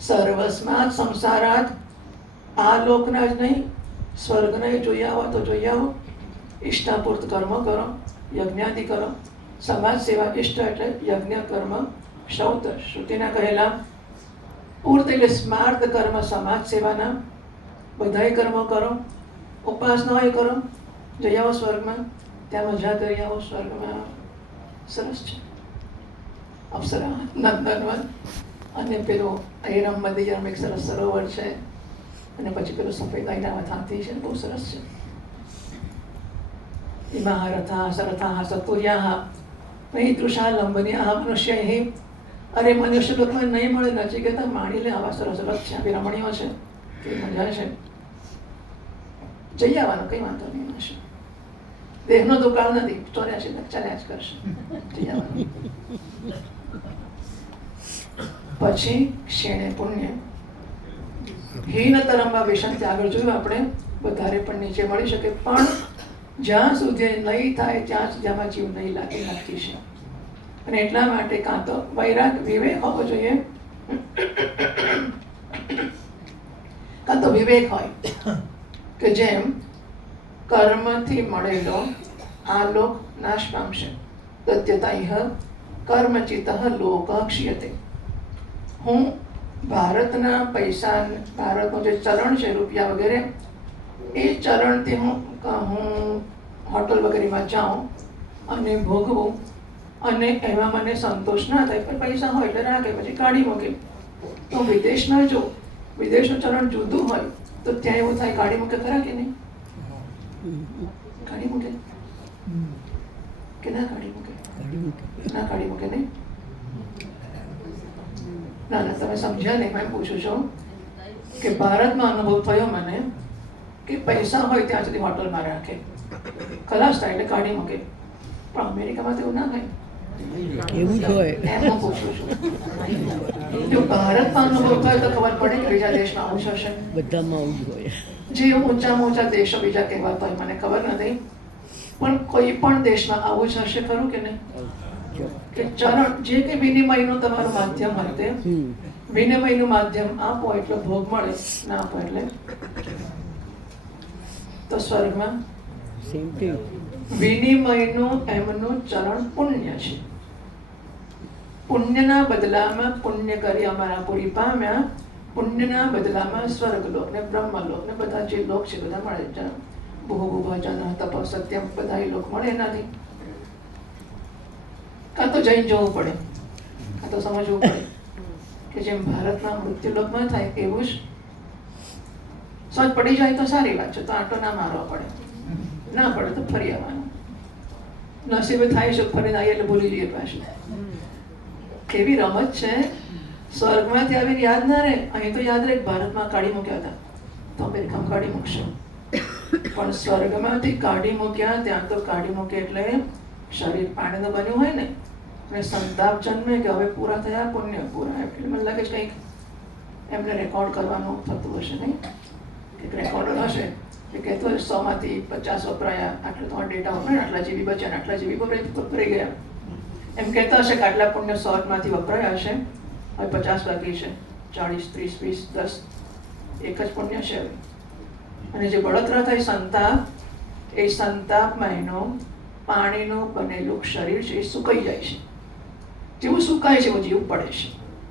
સર્વસ્માત સંસારાત. આ લોકના જ નહીં, સ્વર્ગને જોઈ આવો તો જોઈ આવો ઇષ્ટાપૂર્ત કર્મ કરો, યજ્ઞાદિ કરો. સમાજ સેવા ઇષ્ટ એટલે યજ્ઞ, કર્મ, શૌત, શ્રુતિના કહેલા. પૂર્ત એટલે સ્માર્ત કર્મ, સમાજ સેવાના. બધાય કર્મો કરો ઉપાસનાઓ કરો. જઈ આવો સ્વર્ગમાં, ત્યાં મજા કરી આવો સ્વર્ગમાં. સરસ છે. અપ્સરા. નંદનવન. અને પેલું ઐરમ મદિયમ એક સરસ સરોવર છે, અને પછી પેલું સફેદ આઈનામાં હાથી છે, બહુ સરસ છે. ઇમા રથા સરથા, સતુર્યા પૈતૃષા લંબની આ મનુષ્ય અરે મનુષ્ય લોકોને નહીં મળે નચિકેતા માણી લે, આવા સરસ રથ છે આપી રમણીઓ છે તે મજા છે. જઈ આવવાનું, કંઈ વાંધો નહીં હશે દેહનો દુકાળ નથી, ચોર્યાસી ચાલ્યા જ કરશે. જઈ આવવાનું. પછી ક્ષેણે પુણ્ય. હીનતરંબા વિષંતિ આગળ જોયું આપણે, વધારે પણ નીચે મળી શકે. પણ જ્યાં સુધી નહીં થાય, ત્યાં સુધીમાં જીવ નહીં લાગે નક્કી છે અને એટલા માટે કાં તો વૈરાગ વિવેક હોવો જોઈએ. કાં તો વિવેક હોય કે જેમ કર્મથી મળેલો આ લોક નાશ પામશે. તદ્યતા ઇહ કર્મચિત લોક ક્ષીયતે. હું ભારતના પૈસા ભારતનું જે ચલણ છે રૂપિયા વગેરે એ ચલણથી હું હું હોટલ વગેરેમાં જાઉં અને ભોગવું અને એમાં મને સંતોષ ના થાય પણ પૈસા હોય એટલે રાખે પછી કાઢી મૂકે. તો વિદેશના જો વિદેશનું ચલણ જુદું હોય તો ત્યાં એવું થાય કાઢી મૂકે ખરા કે નહીં? કાઢી મૂકે? કે ના કાઢી મૂકે. ના કાઢી મૂકે નહીં? ના ના તમે સમજ્યા નહીં મેં પૂછું છું કે ભારતમાં અનુભવ થયો મને કે પૈસા હોય ત્યાં સુધી હોટલમાં રાખે. ખલાસ થાય એટલે કાઢી મૂકે. પણ અમેરિકામાં તો એવું ના થાય. એવું હોય. પૂછું છું. જો ભારતમાં અનુભવ થયો તો ખબર પડે કે બીજા દેશમાં આવું હશે. બધામાં આવું હોય. જે ઊંચામાં ઊંચા દેશો બીજા કહેવાતા હોય મને ખબર નથી. પણ કોઈ પણ દેશમાં આવું જ હશે ખરું કે નહીં? કે ચરણ જે કે વિનિમયનું તમારું માધ્યમ હોય વિનિમયનું માધ્યમ આપો એટલે ભોગ મળે ના આપો એટલે. તો સ્વર્ગમાં વિનિમયનું એમનું ચલણ પુણ્ય છે. પુણ્યના બદલામાં પુણ્ય કરી અમારા પૂરી પામ્યા પુણ્યના બદલામાં સ્વર્ગલોક ને બ્રહ્મલોક ને બધા જે લોક છે બધા મળે ભોગ ભજન તપ સત્યમ બધા એ લોક મળે એનાથી. કાં તો જઈને જવું પડે. કાં તો સમજવું પડે. કે જેમ ભારતના મૃત્યુલોકમાં થાય એવું જ. સોચ પડી જાય તો સારી વાત છે, તો આટો ના મારવા પડે. ના પડે તો ફરી આવવાનું. નસીબે થાય છે, ફરીને આવીએ એટલે ભૂલી જઈએ પાછું. કેવી રમત છે. સ્વર્ગમાંથી આવીને યાદ ના રહે. અહીં તો યાદ રહે ભારતમાં કાઢી મૂક્યા હતા. તો અમેરિકામાં કાઢી મૂકશે. પણ સ્વર્ગમાંથી કાઢી મૂક્યા, ત્યાં તો કાઢી મૂકે એટલે શરીર પાણીનું બન્યું હોય ને અને સંતાપ જન્મે કે હવે પૂરા થયા પુણ્ય પૂરા એટલે મને લાગે છે કંઈક એમને રેકોર્ડ કરવાનું થતું હશે નહીં કંઈક રેકોર્ડ હશે એ કહેતો હશે સોમાંથી પચાસ વપરાયા આટલા તમારા ડેટા વપરાય આટલા જીબી બચ્યા આટલા જીબી વપરાય વપરાઈ ગયા એમ કહેતા હશે કે આટલા પુણ્ય સોમાંથી વપરાયા હશે હવે પચાસ બાકી છે ચાળીસ ત્રીસ વીસ દસ એક જ પુણ્ય છે અને જે બળતરા થાય સંતાપ, એ સંતાપમાં મહિનો પાણીનું બનેલું શરીર છે, એ સુકાઈ જાય છે. જેવું સુકાય છે એવું જીવ પડે છે